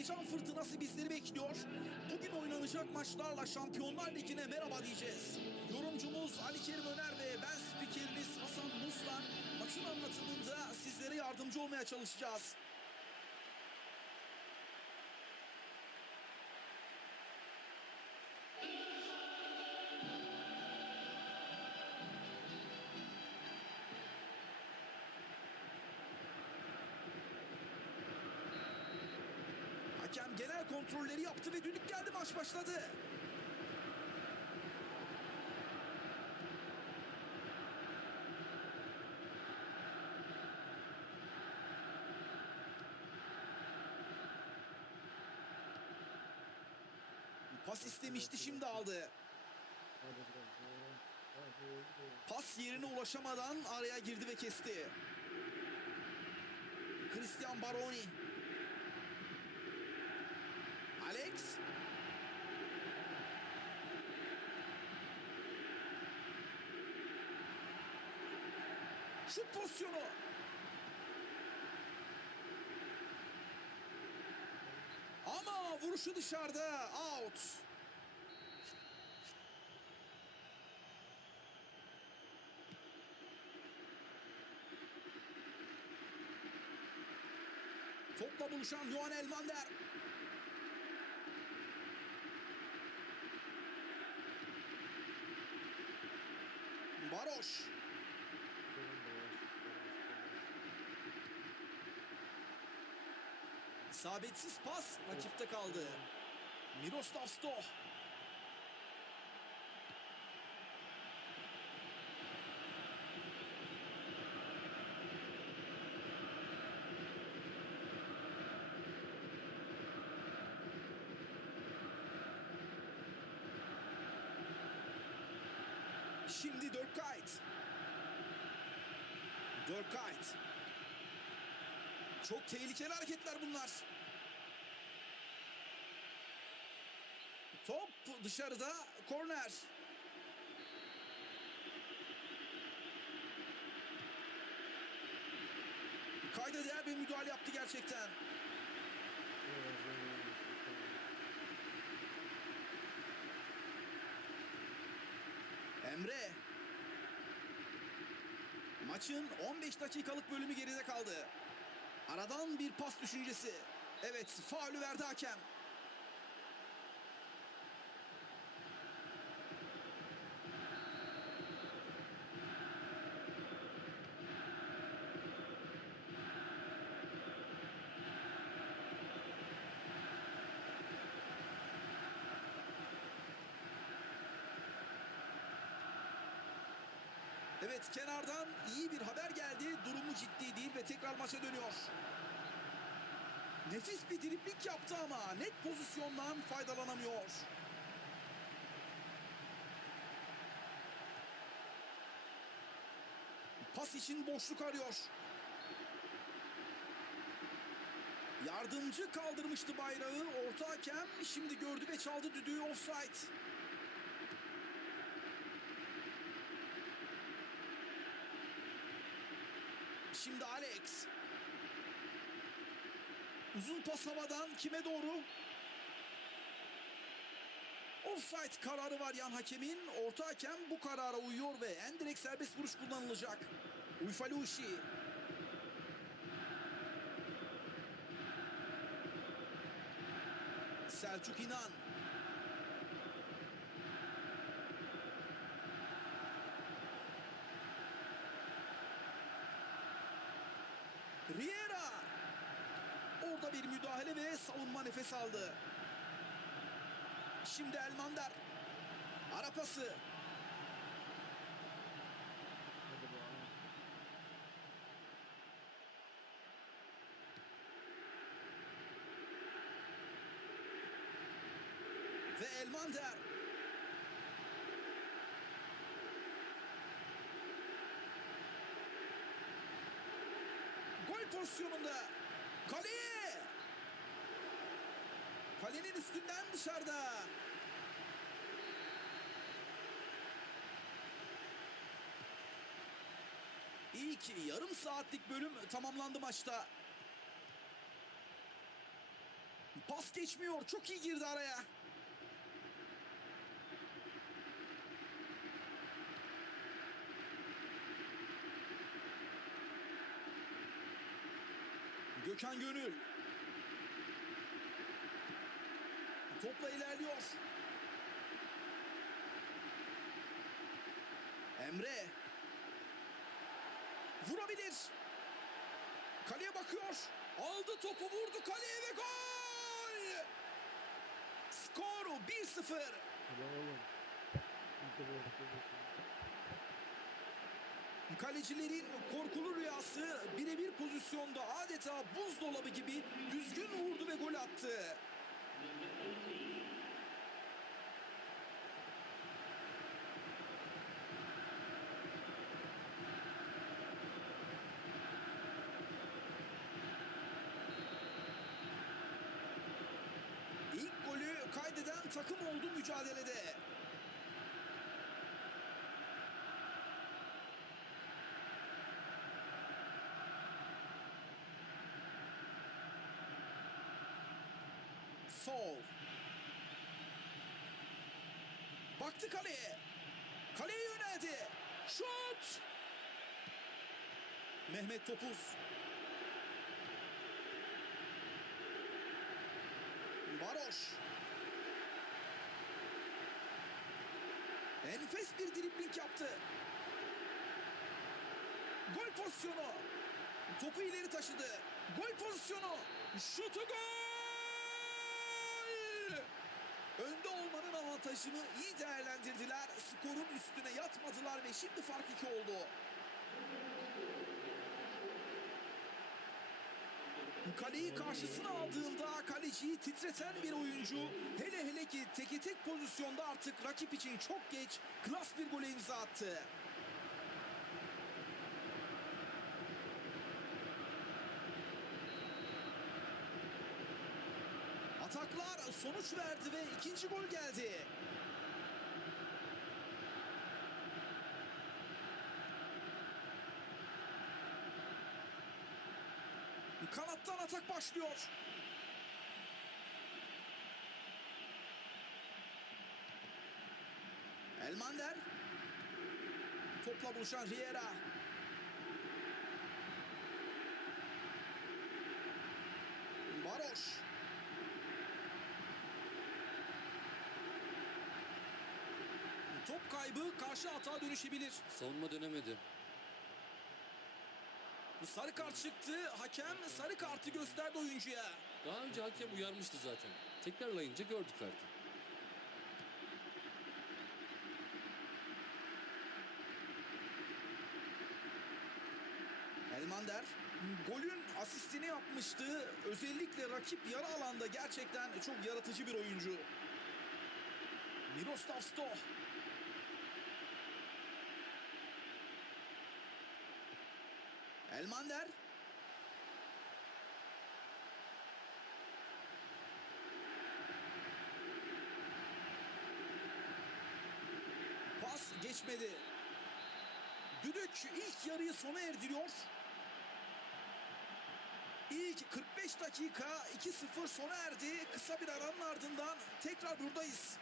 heyecan fırtınası bizleri bekliyor. Bugün oynanacak maçlarla Şampiyonlar Ligi'ne merhaba diyeceğiz. Yorumcumuz Ali Kerim Öner ve ben spikeriniz Hasan Muslan maçın anlatımında sizlere yardımcı olmaya çalışacağız. Hakem genel kontrolleri yaptı ve düdük geldi maç başladı. Pas istemişti şimdi aldı. Pas yerine ulaşamadan araya girdi ve kesti. Christian Baroni. Alex. Şut pozisyonu. Ama vuruşu dışarıda. Out. Topla buluşan Johan Elmander. Baroş. İsabetsiz pas rakipte kaldı. Miroslav Stoh. Şimdi Dörkayt. Dörkayt. Çok tehlikeli hareketler bunlar. Top dışarıda korner. Kayda değer bir müdahale yaptı gerçekten. Emre. Maçın 15 dakikalık bölümü geride kaldı. Aradan bir pas düşüncesi. Evet faulü verdi hakem. Evet kenardan iyi bir haber geldi. Durumu ciddi değil ve tekrar maça dönüyor. Nefis bir driplik yaptı ama net pozisyondan faydalanamıyor. Pas için boşluk arıyor. Yardımcı kaldırmıştı bayrağı. Orta hakem şimdi gördü ve çaldı düdüğü offside. Şimdi Alex. Uzun pas havadan kime doğru? Offside kararı var yan hakemin. Orta hakem bu karara uyuyor ve en direkt serbest vuruş kullanılacak. Uyfalushi. Selçuk İnan. Riera. Orada bir müdahale ve savunma nefes aldı. Şimdi Elmander. Ara pası. Ve Elmander. Gol pozisyonunda. Kaleye. Kalenin üstünden dışarıda. İyi ki yarım saatlik bölüm tamamlandı maçta. Pas geçmiyor. Çok iyi girdi araya. Gökhan Gönül. Topla ilerliyor. Emre. Vurabilir. Kaleye bakıyor. Aldı topu vurdu kaleye ve gol. Skor 1-0. Ulan oğlum. Kalecilerin korkulu rüyası birebir pozisyonda adeta buzdolabı gibi düzgün vurdu ve gol attı. İlk golü kaydeden takım oldu mücadelede. Sol. Baktı kaleye. Kaleye yöneldi. Şut. Mehmet Topuz. Baroş. Enfes bir dribling yaptı. Gol pozisyonu. Topu ileri taşıdı. Gol pozisyonu. Şutu gol! Avantajını iyi değerlendirdiler. Skorun üstüne yatmadılar ve şimdi fark iki oldu. Kaleyi karşısına aldığında kaleciyi titreten bir oyuncu hele hele ki teke tek pozisyonda artık rakip için çok geç klas bir gole imza attı. Ataklar sonuç verdi ve ikinci gol geldi. Atak başlıyor. Elmander. Topla buluşan Riera. Baroş. Top kaybı karşı hata dönüşebilir. Savunma dönemedi. Sarı kart çıktı. Hakem sarı kartı gösterdi oyuncuya. Daha önce hakem uyarmıştı zaten. Tekrarlayınca gördük kartı. Elmander golün asistini yapmıştı. Özellikle rakip yarı alanda gerçekten çok yaratıcı bir oyuncu. Miroslav Stoh. Elmander. Pas geçmedi. Düdük ilk yarıyı sona erdiriyor. İlk 45 dakika 2-0 sona erdi. Kısa bir aranın ardından tekrar buradayız.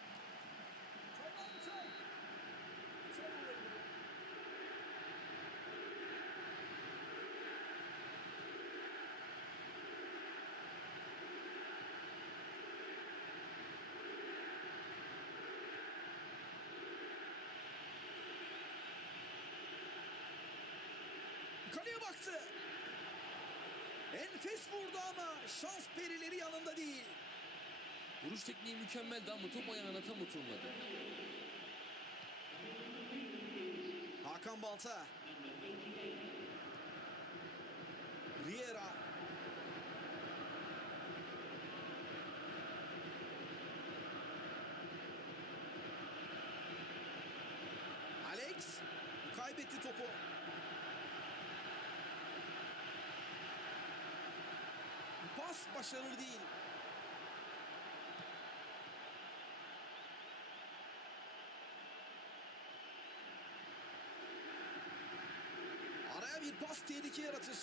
Kaleye baktı. Enfes vurdu ama şans perileri yanında değil. Vuruş tekniği mükemmeldi ama top ayağına tam oturmadı. Hakan Balta. Riera. Alex kaybetti topu. Pas başarılı değil. Araya bir pas tehlike yaratır.